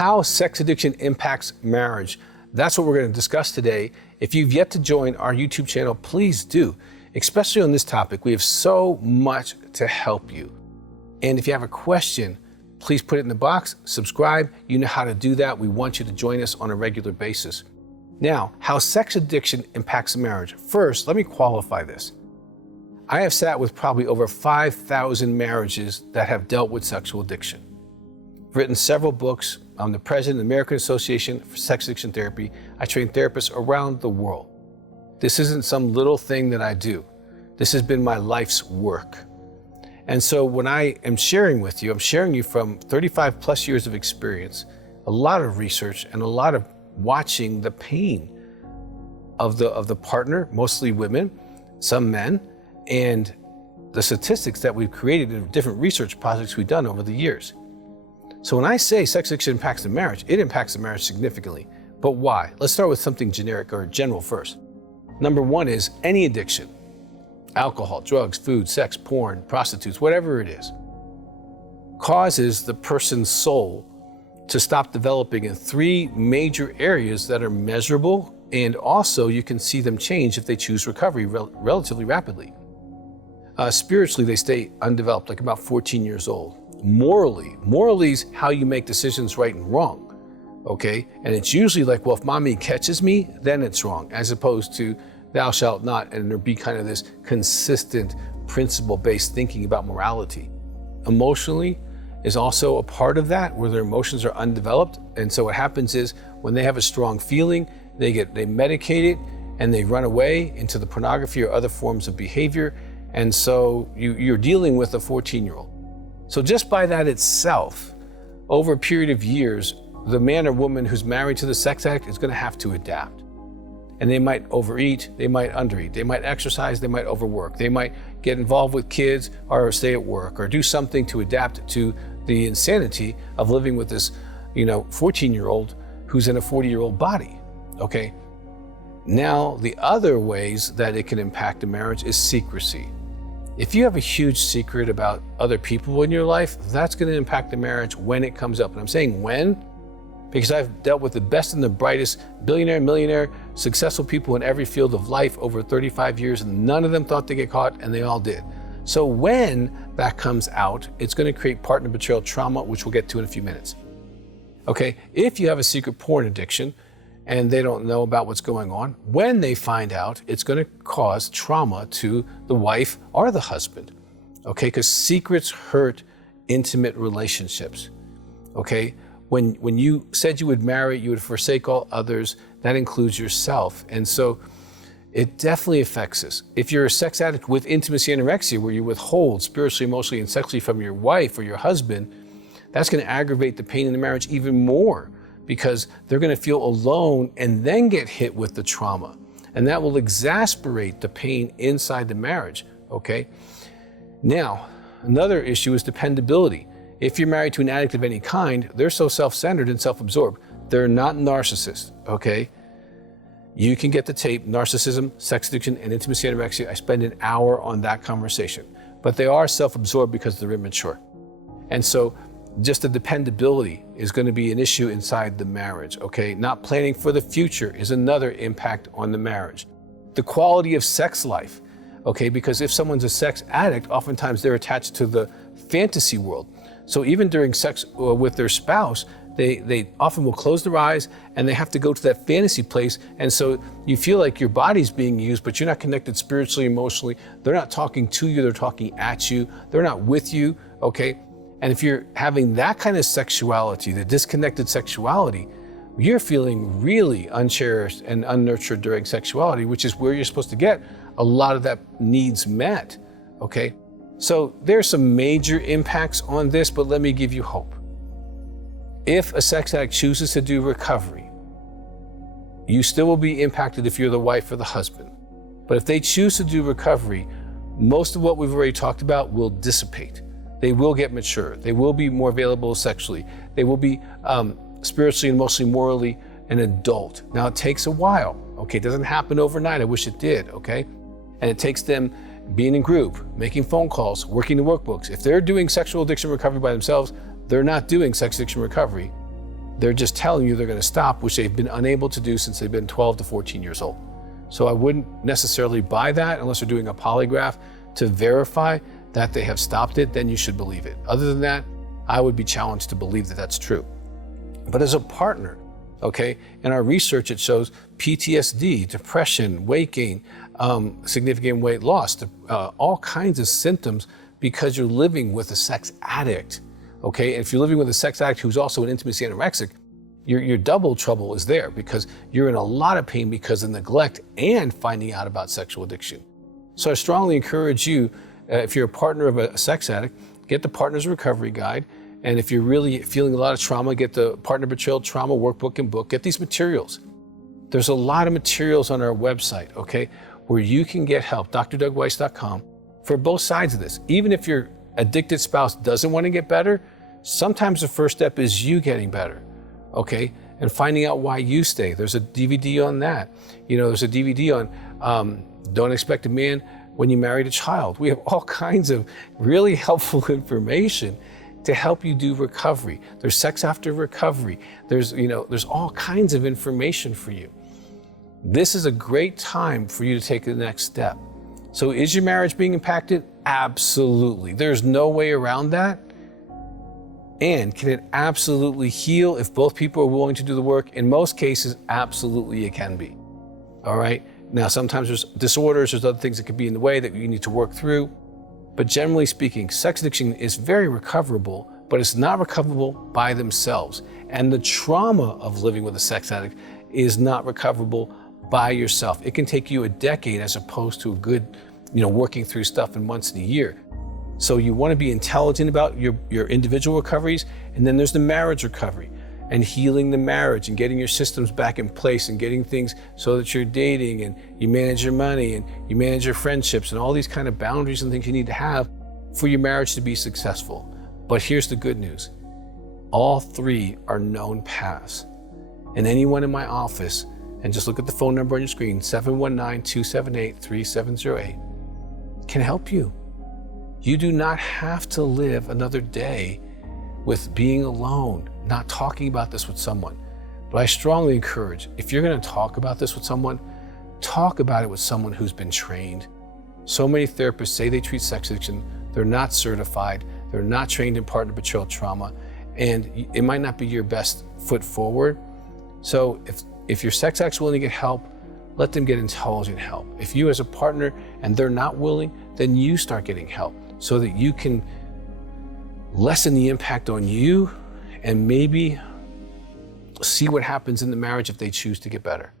how sex addiction impacts marriage. That's what we're going to discuss today. If you've yet to join our YouTube channel, please do. Especially on this topic, we have so much to help you. And if you have a question, please put it in the box, subscribe. You know how to do that. We want you to join us on a regular basis. Now, how sex addiction impacts marriage. First, let me qualify this. I have sat with probably over 5,000 marriages that have dealt with sexual addiction. I've written several books. I'm the president of the American Association for Sex Addiction Therapy. I train therapists around the world. This isn't some little thing that I do. This has been my life's work. And so when I am sharing with you, I'm sharing you from 35 plus years of experience, a lot of research, and a lot of watching the pain of the partner, mostly women, some men, and the statistics that we've created in different research projects we've done over the years. So when I say sex addiction impacts the marriage, it impacts the marriage significantly. But why? Let's start with something generic or general first. Number one is any addiction. Alcohol, drugs, food, sex, porn, prostitutes, whatever it is, causes the person's soul to stop developing in three major areas that are measurable, and also you can see them change if they choose recovery relatively rapidly. Spiritually, they stay undeveloped, like about 14 years old. Morally is how you make decisions right and wrong, okay? And it's usually like, well, if mommy catches me, then it's wrong, as opposed to thou shalt not, and there be kind of this consistent principle-based thinking about morality. Emotionally is also a part of that, where their emotions are undeveloped. And so what happens is when they have a strong feeling, they medicate it and they run away into the pornography or other forms of behavior. And so you're dealing with a 14-year-old. So just by that itself, over a period of years, the man or woman who's married to the sex addict is going to have to adapt. And they might overeat, they might undereat, they might exercise, they might overwork, they might get involved with kids or stay at work or do something to adapt to the insanity of living with this, 14-year-old who's in a 40-year-old body, okay? Now, the other ways that it can impact a marriage is secrecy. If you have a huge secret about other people in your life, that's going to impact the marriage when it comes up. And I'm saying when, because I've dealt with the best and the brightest billionaire, millionaire, successful people in every field of life over 35 years, and none of them thought they'd get caught, and they all did. So when that comes out, it's going to create partner betrayal trauma, which we'll get to in a few minutes. Okay, if you have a secret porn addiction and they don't know about what's going on, when they find out, it's going to cause trauma to the wife or the husband. Okay, because secrets hurt intimate relationships. Okay. When you said you would marry, you would forsake all others, that includes yourself. And so it definitely affects us. If you're a sex addict with intimacy anorexia, where you withhold spiritually, emotionally, and sexually from your wife or your husband, that's going to aggravate the pain in the marriage even more, because they're going to feel alone and then get hit with the trauma. And that will exasperate the pain inside the marriage, okay? Now, another issue is dependability. If you're married to an addict of any kind, they're so self-centered and self-absorbed. They're not narcissists, okay? You can get the tape, narcissism, sex addiction, and intimacy anorexia. I spend an hour on that conversation. But they are self-absorbed because they're immature. And so just the dependability is going to be an issue inside the marriage, okay? Not planning for the future is another impact on the marriage. The quality of sex life, okay? Because if someone's a sex addict, oftentimes they're attached to the fantasy world. So even during sex with their spouse, they often will close their eyes and they have to go to that fantasy place. And so you feel like your body's being used, but you're not connected spiritually, emotionally. They're not talking to you, they're talking at you. They're not with you, okay? And if you're having that kind of sexuality, the disconnected sexuality, you're feeling really uncherished and unnurtured during sexuality, which is where you're supposed to get a lot of that needs met, okay? So there's some major impacts on this, but let me give you hope. If a sex addict chooses to do recovery, you still will be impacted if you're the wife or the husband. But if they choose to do recovery, most of what we've already talked about will dissipate. They will get mature. They will be more available sexually. They will be spiritually and mostly morally an adult. Now it takes a while, okay? It doesn't happen overnight. I wish it did, okay? And it takes them being in group, making phone calls, working the workbooks. If they're doing sexual addiction recovery by themselves, they're not doing sex addiction recovery. They're just telling you they're going to stop, which they've been unable to do since they've been 12 to 14 years old. So I wouldn't necessarily buy that unless they're doing a polygraph to verify that they have stopped it. Then you should believe it. Other than that, I would be challenged to believe that that's true. But as a partner, okay, in our research, it shows PTSD, depression, weight gain, significant weight loss, all kinds of symptoms because you're living with a sex addict, okay? And if you're living with a sex addict who's also an intimacy anorexic, your double trouble is there because you're in a lot of pain because of neglect and finding out about sexual addiction. So I strongly encourage you, if you're a partner of a sex addict, get the Partner's Recovery Guide. And if you're really feeling a lot of trauma, get the Partner Betrayal Trauma Workbook and book. Get these materials. There's a lot of materials on our website, okay, where you can get help, drdougweiss.com, for both sides of this. Even if your addicted spouse doesn't want to get better, sometimes the first step is you getting better, okay, and finding out why you stay. There's a DVD on that. There's a DVD on Don't Expect a Man When You Married a Child. We have all kinds of really helpful information to help you do recovery. There's sex after recovery. There's all kinds of information for you. This is a great time for you to take the next step. So is your marriage being impacted? Absolutely. There's no way around that. And can it absolutely heal if both people are willing to do the work? In most cases, absolutely it can be. All right. Now, sometimes there's disorders, there's other things that could be in the way that you need to work through. But generally speaking, sex addiction is very recoverable, but it's not recoverable by themselves. And the trauma of living with a sex addict is not recoverable by yourself. It can take you a decade as opposed to a good, working through stuff in months and a year. So you want to be intelligent about your individual recoveries, and then there's the marriage recovery and healing the marriage and getting your systems back in place and getting things so that you're dating and you manage your money and you manage your friendships and all these kind of boundaries and things you need to have for your marriage to be successful. But here's the good news. All three are known paths. And anyone in my office, and just look at the phone number on your screen, 719-278-3708, can help you. You do not have to live another day with being alone, not talking about this with someone. But I strongly encourage, if you're going to talk about this with someone, talk about it with someone who's been trained. So many therapists say they treat sex addiction. They're not certified. They're not trained in partner betrayal trauma. And it might not be your best foot forward. So if your sex addict's willing to get help, let them get intelligent help. If you as a partner and they're not willing, then you start getting help so that you can lessen the impact on you and maybe see what happens in the marriage if they choose to get better.